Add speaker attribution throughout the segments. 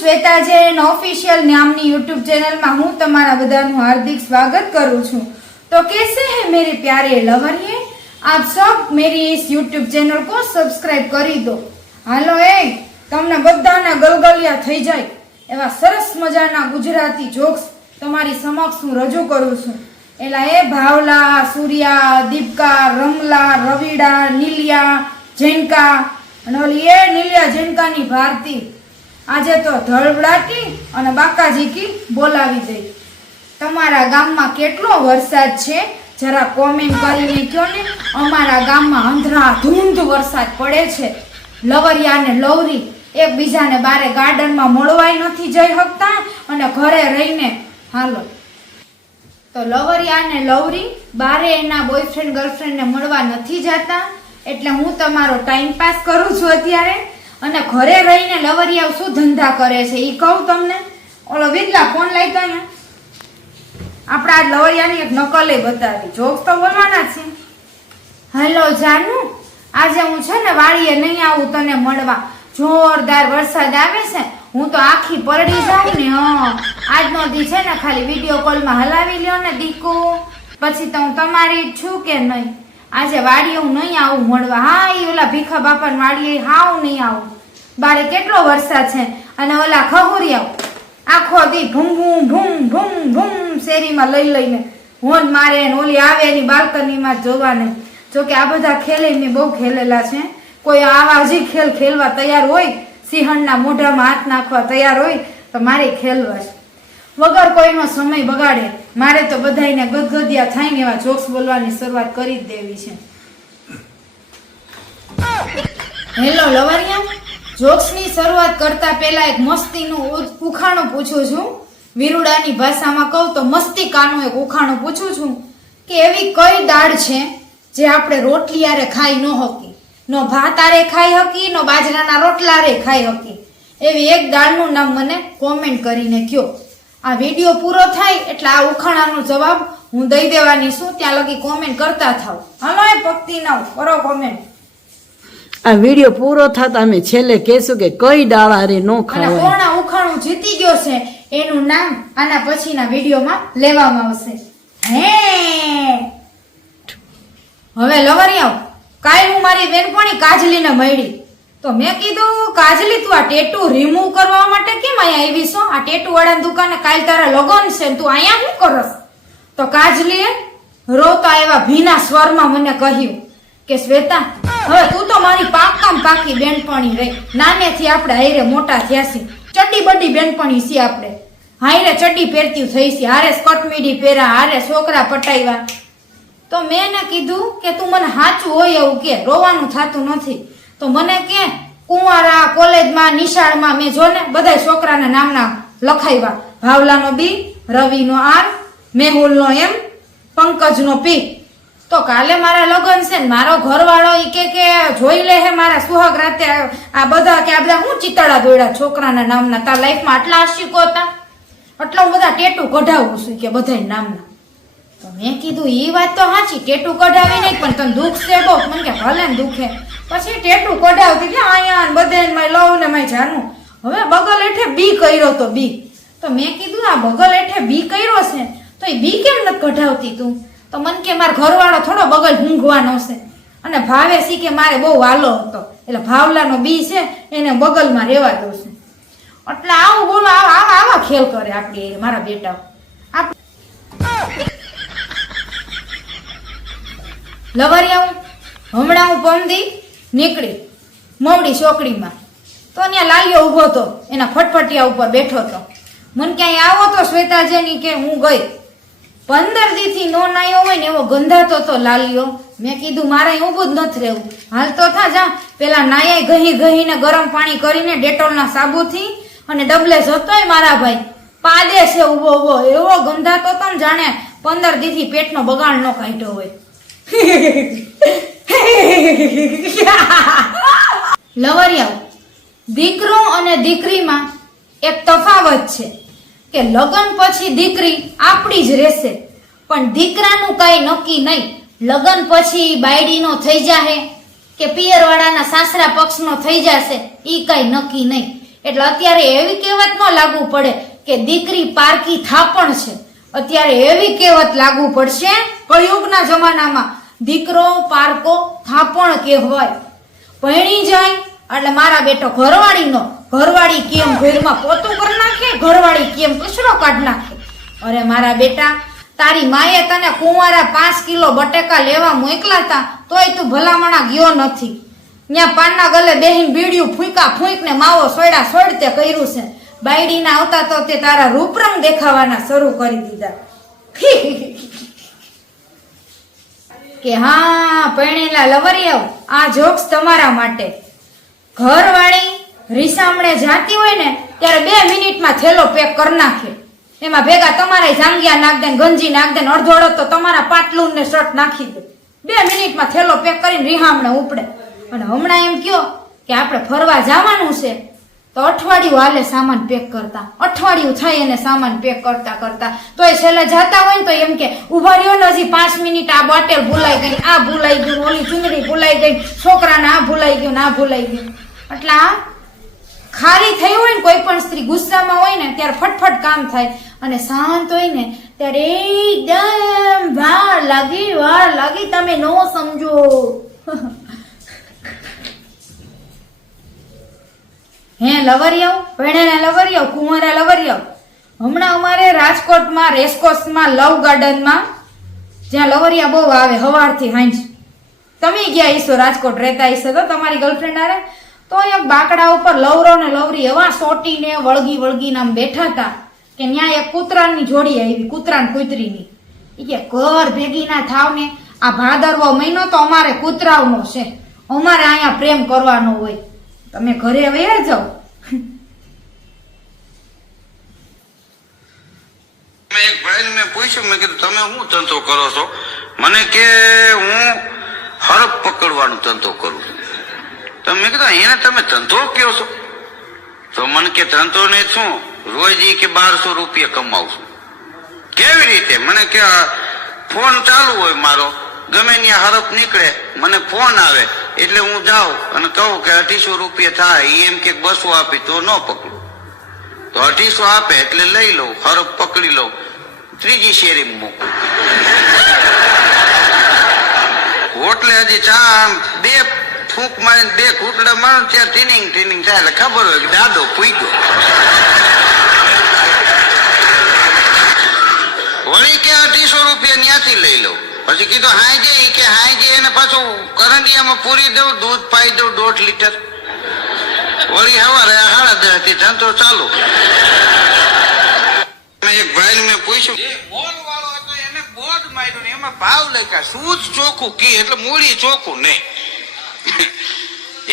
Speaker 1: Shweta Jain official નામની YouTube ચેનલમાં હું તમારા બધાનું હાર્દિક સ્વાગત કરું છું. તો કેસે હે મેરે પ્યારે લવરિયે આપ સબ મેરી ઇસ યુટ્યુબ ચેનલ કો સબસ્ક્રાઇબ કરી દો. હાલો એ તમને બધાના ગલગલિયા થઈ જાય. એવા સરસ મજાના ગુજરાતી જોક્સ તમારી સમક્ષ હું રજૂ કરું છું. એલા એ ભાવલા, સૂર્યા, દીપકા રમલા રવિડા, નીલિયા, જેનકા. અને ઓલી એ નીલિયા જેનકાની ભારતી. આજે તો ધળવડાટી અને બાકાજીકી બોલાવી દઈ. તમારા ગામમાં કેટલો વરસાદ છે? જરા કોમેન્ટ કરીને કહો ને. અમારા ગામમાં અંધરાધૂંધ વરસાદ પડે છે. લવરિયા ને લવરી એકબીજાને બારે ગાર્ડનમાં મળવાય નથી જઈ શકતા અને ઘરે રહીને. હાલો. તો લવરિયા ને લવરી બારે એના બોયફ્રેન્ડ ગર્લફ્રેન્ડને મળવા નથી જતા. એટલે હું તમારો ટાઈમ પાસ કરું છું અત્યારે. અને ઘરે રહીને લવરિયા શું ધંધા કરે છે એ કહું તમને. ઓલો વિદલા ફોન લઈ તો અહીંયા આપણે આ લવરિયાની એક નકલે બતાવી. જોક્સ તો બોલવાના છે. હેલો જાનુ, આજે હું છે ને વાડીએ નહીં આવું તને મળવા. જોરદાર વરસાદ આવે છે. હું તો આખી પરડી જાઉં ને, હા. આજનો દી છે ને ખાલી વીડિયો કોલમાં હલાવી લ્યો ને દીકુ. પછી તો હું તમારી છું કે નહીં? આજે વાડીએ હું નહીં આવું મળવા. હા એ ઓલા ભીખા બાપા વાડીએ હાવ નહીં આવું. બારે કેટલો વરસાદ છે? અને ઓલા ખહુરિયા આખો દી ભૂમ ભૂમ ભૂમ ભૂમ શેરીમાં લઈ લઈને હોન મારે ને ઓલી આવે એની બાલ્કનીમાં જ જોવાને. જો કે આ બધા ખેલે મેં બહુ ખેલેલા છે. કોઈ આવા હજી ખેલ ખેલવા તૈયાર હોય, સિંહણના મોઢામાં હાથ નાખવા તૈયાર હોય, તો મારે ખેલવા છે. વગર કોઈનો સમય બગાડે. મારે તો બધાયને ગદગદિયા થાય ને એવા જોક્સ બોલવાની શરૂઆત કરી જ દેવી છે. હેલો લવરિયા જોક્સની શરૂઆત કરતા પહેલા એક મસ્તીનું ઉખાણું પૂછું છું. વિરુડાની ભાષામાં કહું તો મસ્તી કાનું એક ઉખાણું પૂછું છું કે એવી કઈ દાળ છે જે આપણે રોટલી આરે ખાઈ ન હકી? નો ભાત આરે ખાઈ હકી, નો બાજરાના રોટલા આરે ખાઈ હકી? એવી એક દાળનું નામ મને કોમેન્ટ કરીને કયો. આ વીડિયો પૂરો થાય એટલે આ ઉખાણાનો જવાબ હું દઈ દેવાની છું. ત્યાં લગી કોમેન્ટ કરતા થાવ. હલો એ ભક્તિ નાવ કરો કોમેન્ટ
Speaker 2: આ વીડિયો પૂરો થતા અમે છેલ્લે કહેશું કે કઈ ડાળા રે નો ખાવાય.
Speaker 1: કોણ ઉખાણું જીતી ગયો છે. એનું નામ આના પછીના વિડીયોમાં લેવામાં આવશે. હે! હવે લવરિયાઓ કાલ હું મારી બેનપણી કાજલીને મળી. તો મેં કીધું, કાજલી, તું આ ટેટુ રિમૂવ કરવા માટે કેમ અહીંયા આવી છો? આ ટેટુ વાળાની દુકાને કાલ તારા લગન છે તું અહીંયા શું કરસ? તો કાજલીએ રોતા એવા ભીના સ્વરમાં મને કહ્યું કે, શ્વેતા, હવે તું તો મારી પાકામ પાકી બેનપણી રહી. નાનેથી આપણે હાઈરે મોટા થયા છીએ. ચડ્ડી બડી બેનપણી છીએ આપણે. હાઈરે ચડ્ડી પહેરતી થઈ છે. હારે સ્કર્ટ મીડી પહેરા, હારે છોકરા પટાવ્યા તો મેં એને કીધું કે, તું મને સાચું હોય એવું કે, રોવાનું થતું નથી. તો મને કે, કુંવારા કોલેજમાં, નિશાળમાં મેં જો ને બધા છોકરાના નામના લખાવ્યા ભાવલાનો બી, રવિનો આર, મેહુલનો એમ, પંકજનો પી. તો કાલે મારા લગ્ન છે ને મારો ઘરવાળો ઈ કે કે, જોઈ લે હે મારા સુહાગ રાતે આ બધા કે આ બધા હું ચિતળા દોડ્યા છોકરાના નામના? તાર લાઈફમાં આટલા આશિકો હતા? આટલા બધા ટેટુ કઢાવું છું કે બધાય નામના? તો મેં કીધું એ વાત તો સાચી ટેટુ કઢાવી નહીં પણ તને દુઃખ છે બહુ? મને કે, ભલે ને દુખે પછી ટેટુ કઢાવતી કે અહીંયા ને બધે માય લવ ને માય જાનું. હવે બગલ હેઠે બી કર્યો તો બી. તો મેં કીધું આ બગલ હેઠે બી કર્યો છે, તો એ બી કેમ નથી કઢાવતી તું? તો મન કે મારા ઘરવાળો થોડો બગલ ઊંઘવાનો છે. અને ભાવે સી કે મારે બહુ વાલો હતો. એટલે ભાવલાનો બી છે, એને બગલમાં રહેવા દઉં છું. એટલે આવું બોલો, આવા આવા ખેલ કરે આપણી મારા બેટા. લવરિયા હું, હમણાં હું પમદી નીકળી, મવડી ચોકડીમાં. તો ત્યાં લાલ્યો ઊભો હતો, એના ફટફટિયા ઉપર બેઠો હતો. મને ક્યાંય આવો તો શ્વેતાજીની કે હું ગઈ? પંદર દીથી નો નાયો હોય ને એવો ગંધાતો તો લાલ્યો. મેં કીધું, મારે ઊભું જ નથી રહેવું. હાલ તો થા જા. પેલા નાયા ઘહી ઘહીને ગરમ પાણી કરીને ડેટોલના સાબુથી અને ડબલે જતોય મારા ભાઈ. પાદે છે ઊભો ઊભો. એવો ગંધાતો તો ને જાણે પંદર દીથી પેટનો બગાડ ન કાઢ્યો હોય. લવરિયાઓ, દીકરો અને દીકરીમાં એક તફાવત છે કે લગ્ન પછી દીકરી આપણી જ રહેશે, પણ દીકરાનું કઈ નક્કી નહીં. લગ્ન પછી બાયડીનો થઈ જાહે કે પિયરવાળાના સાસરા પક્ષનો થઈ જશે એ કઈ નક્કી નહીં. એટલે અત્યારે એવી કહેવત ન લાગુ પડે કે દીકરી પારકી થાપણ છે. અત્યારે એવી કહેવત લાગુ પડશે, કળિયુગના જમાનામાં દીકરો પારકો થાપણ કહેવાય ભણી જાય, એટલે મારા બેટો ઘરવાળીનો, ઘરવાળી કેમ ઘરમાં પોતું કરી નાખે, ઘરવાળી કેમ કચરો કાઢ નાખે? અરે મારા બેટા, તારી માએ તને કુંવારા પાંચ કિલો બટેકા લેવા મોકલા હતા, તોય તું ભલામણા ગયો નથી. ત્યાં પાનના ગલે બેહીન બીડિયું ફૂંકા ફૂંક ને માવો સોયડા તે કર્યું છે. બાયડીના આવતા તો તે તારા રૂપરંગ દેખાવાના શરૂ કરી દીધા. કે હા, પરણેલા લવરિયાઓ આ જોક્સ તમારા માટે. ઘરવાળી રીસામણે જાતી હોય ને, ત્યારે બે મિનિટમાં થેલો પેક કરી નાખે. એમાં ભેગા તમારા જાંગિયા નાખ દે ગંજી નાખ દે અડધોડો અડધો અડધો તો તમારા પાટલું ને શર્ટ નાખી દે. બે મિનિટમાં થેલો પેક કરીને રીહામણે ઉપડે. અને હમણાં એમ કયો કે આપણે ફરવા જવાનું છે. તો અઠવાડિયું હાલે સામાન પેક કરતા. અઠવાડિયું થાય એને સામાન પેક કરતા કરતા. તો એ છેલ્લે જતા હોય ને તો એમ કે, ઊભા રહ્યો ને હજી પાંચ મિનિટ આ બોટલ ભૂલાઈ ગઈ, આ ભૂલાઈ ગયું, ઓલી ચૂંદડી ભૂલાઈ ગઈ, છોકરાને આ ભૂલાઈ ગયું, ને આ ભૂલાઈ ગયું. એટલે આ ખાલી થઈ હોય ને કોઈ પણ સ્ત્રી ગુસ્સામાં હોય ને ત્યારે ફટફટ કામ થાય. અને શાંત હોય ને ત્યારે એકદમ વાર લાગી વાર લાગી તમે ન સમજો. હે લવરિયાઓ ભણેલા લવરિયાઓ કુંવરા લવરિયાઓ હમણાં અમારે રાજકોટમાં, રેસકોર્સમાં, લવ ગાર્ડનમાં, જ્યાં લવરિયા બહુ આવે, હવારથી હાંજ. તમે ગયા હશો રાજકોટ રહેતા હશો તો તમારી ગર્લફ્રેન્ડ આરે તો એક બાકડા ઉપર લવરો ને લવરી એવા સોટીને વળગી વળગીને આમ બેઠા હતા કે ત્યાં એક કૂતરાની જોડી આવી કૂતરા ને કૂતરીની. એ કે, ઘર ભેગી ના થાવ ને. આ ભાદરવો મહિનો તો અમારે કૂતરાવનો છે. અમારે અહીંયા પ્રેમ કરવાનો હોય. તમે ઘરે વયા જાઓ.
Speaker 3: મેં એક ભાઈને મેં પૂછ્યું, મેં કીધું, તમે શું ધંધો કરો છો? મને કે, હું હરફ પકડવાનો ધંધો કરું છું. તો મેં કીધું એને તમે ધંધો કયો છો? તો મને કે, ધંધો ને શું? રોજ કે બારસો રૂપિયા કમાવું છું. કેવી રીતે? મને કે ફોન ચાલુ હોય મારો, ગમે ત્યાં હરફ નીકળે, મને ફોન આવે. એટલે હું જાઉં અને કહું કે અઢીસો રૂપિયા થાય એમ કે બસો આપી તો ન પકડું. તો અઢીસો આપે એટલે લઈ લઉં, હરફ પકડી લઉં. ત્રીજી શેરી મૂકું. હોટલે હજી ચા બે ફૂંક મારીને બે ઘૂંટડા મારું ત્યાં ટ્રેનિંગ ટીનિંગ થાય, એટલે ખબર હોય કે દાદો ગયો. વળી કે અઢીસો રૂપિયા ત્યાંથી લઈ લઉં. પછી કીધું હાઈ ઈ કે હાઈ એને પાછું કરંડિયામાં પૂરી દઉં, દૂધ પાઈ દઉં, દોઢ લીટર. વળી હવારે સાડા દસથી ધંધો ચાલુ. એક ભાઈ મેં પૂછ્યું, જે એમાં ભાવ લખ્યા, સૂજ ચોખ્ખું કી એટલે મૂળી ચોખ્ખું નહીં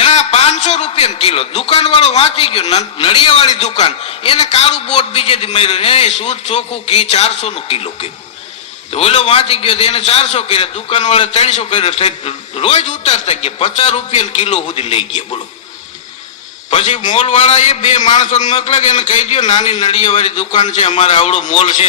Speaker 3: એના પાંચસો રૂપિયા કિલો. દુકાન વાંચી ગયો નડિયા વાળી દુકાન. એને કાળું બોટ બીજેથી મળ્યું એને સૂજ ચોખ્ખું ઘી ચારસો નું કિલો કીધું ઓલો વાંચી ગયો એને ચારસો કર્યા દુકાન વાળા ત્રણસો કર્યા રોજ ઉતારતા ગયા, પચાસ રૂપિયા કિલો સુધી લઈ ગયા, બોલો. પછી મોલ વાળા એ બે માણસો મોકલે કે એને કહી દો નાની નળિયાવાળી દુકાન છે, અમારે આવડો મોલ છે.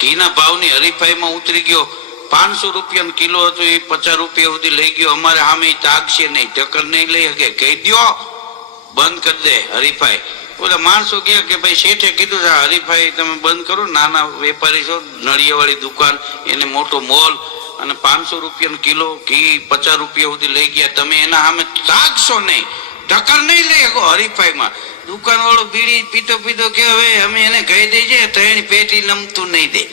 Speaker 3: ઘીના ભાવની હરીફાઈમાં ઉતરી ગયો, પાંચસો રૂપિયા કિલો હતો, એ પચાસ રૂપિયા સુધી લઈ ગયો, અમારે સામે તાગશે નહીં ટક્કર નહીં લઈ શકે. કહી દો બંધ કરી દે હરીફાઈ. ઓલા માણસો કહે કે ભાઈ શેઠે કીધું છે, હરીફાઈ તમે બંધ કરો, નાના વેપારી છો, નળિયાવાળી દુકાન, એને મોટો મોલ અને પાંચસો રૂપિયાનો કિલો ઘી, પચાસ રૂપિયા સુધી લઈ ગયા. તમે એના સામે તાકશો નહીં. ઢકર નહીં લઈ શકો હરીફાઈમાં. દુકાન વાળો બીડી પીતો પીતો કે, હવે અમે એને કહી દઈએ ત્રણ પેટી નમતું નહીં દે.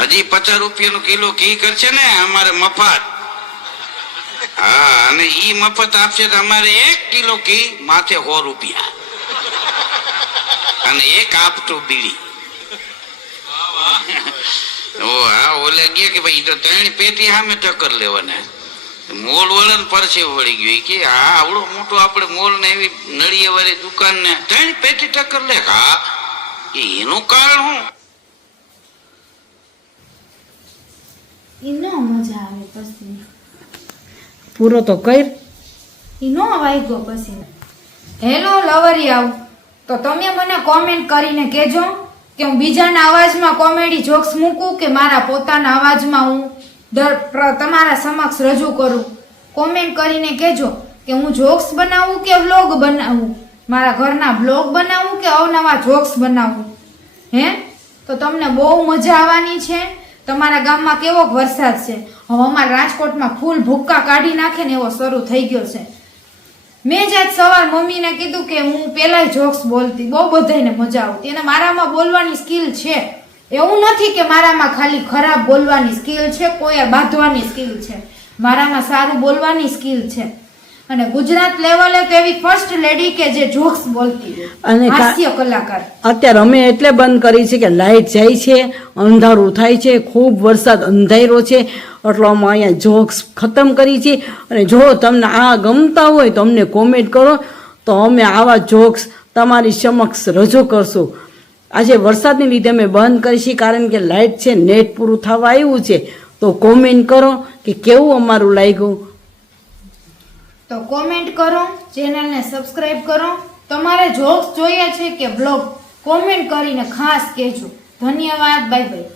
Speaker 3: હજી પચાસ રૂપિયાનો કિલો ઘી કરશે ને, અમારે મફત. હા, અને ઈ મફત આપશે તો અમારે એક કિલો ઘી માથે સો રૂપિયા. અને એક આપતો બીડી. ઓ હા ઓલે ગયા કે ભાઈ તો ત્રણ પેટી સામે ટક્કર લેવાના. મોલ વાળાને પરસે વળી ગયો. કે હા આવડો મોટો આપણે મોલ ને એવી નળીએ વાળી દુકાન ને ત્રણ પેટી ટક્કર લે. હા એનું કારણ
Speaker 1: હું એનો મજા આવે પછી
Speaker 2: પૂરો તો કર.
Speaker 1: ઈ નો વાગ્યો પછી હેલો લવરિયાઓ તો તમે મને કોમેન્ટ કરીને કહેજો કે હું બીજાના અવાજમાં કોમેડી જોક્સ મૂકું કે મારા પોતાના અવાજમાં હું દર તમારા સમક્ષ રજૂ કરું? કોમેન્ટ કરીને કહેજો કે હું જોક્સ બનાવું કે વ્લોગ બનાવું? મારા ઘરના બ્લોગ બનાવું કે અવનવા જોક્સ બનાવું? હે? તો તમને બહુ મજા આવવાની છે. તમારા ગામમાં કેવો વરસાદ છે. હવે અમારા રાજકોટમાં ફૂલ ભૂક્કા કાઢી નાખે ને એવો શરૂ થઈ ગયો છે. મેં જ આજ સવાર મમ્મીને કીધું કે હું પહેલાં જોક્સ બોલતી, બહુ બધાને મજા આવતી. અને મારામાં બોલવાની સ્કિલ છે. એવું નથી કે મારામાં ખાલી ખરાબ બોલવાની સ્કિલ છે, કોઈ બાંધવાની સ્કિલ છે. મારામાં સારું બોલવાની સ્કિલ છે. અને ગુજરાત લેવલે તો એવી ફર્સ્ટ લેડી કે જે જોક્સ બોલતી
Speaker 2: અને
Speaker 1: હાસ્ય કલાકાર.
Speaker 2: અત્યારે અમે એટલે બંધ કરી છે કે લાઇટ જાય છે અંધારું થાય છે ખૂબ વરસાદ અંધાર્યો છે એટલો અમે અહીંયા જોક્સ ખતમ કરી છે. અને જો તમને આ ગમતા હોય તો અમને કોમેન્ટ કરો તો અમે આવા જોક્સ તમારી સમક્ષ રજૂ કરશું. આજે વરસાદને લીધે અમે બંધ કરી છીએ કારણ કે લાઇટ છે નેટ પૂરું થવા આવ્યું છે. તો કોમેન્ટ કરો કે કેવું અમારું લાગ્યું?
Speaker 1: તો કોમેન્ટ કરો ચેનલને સબસ્ક્રાઈબ કરો. તમારે જોક્સ જોઈએ છે કે બ્લોગ કોમેન્ટ કરીને ખાસ કહેજો. ધન્યવાદ બાય બાય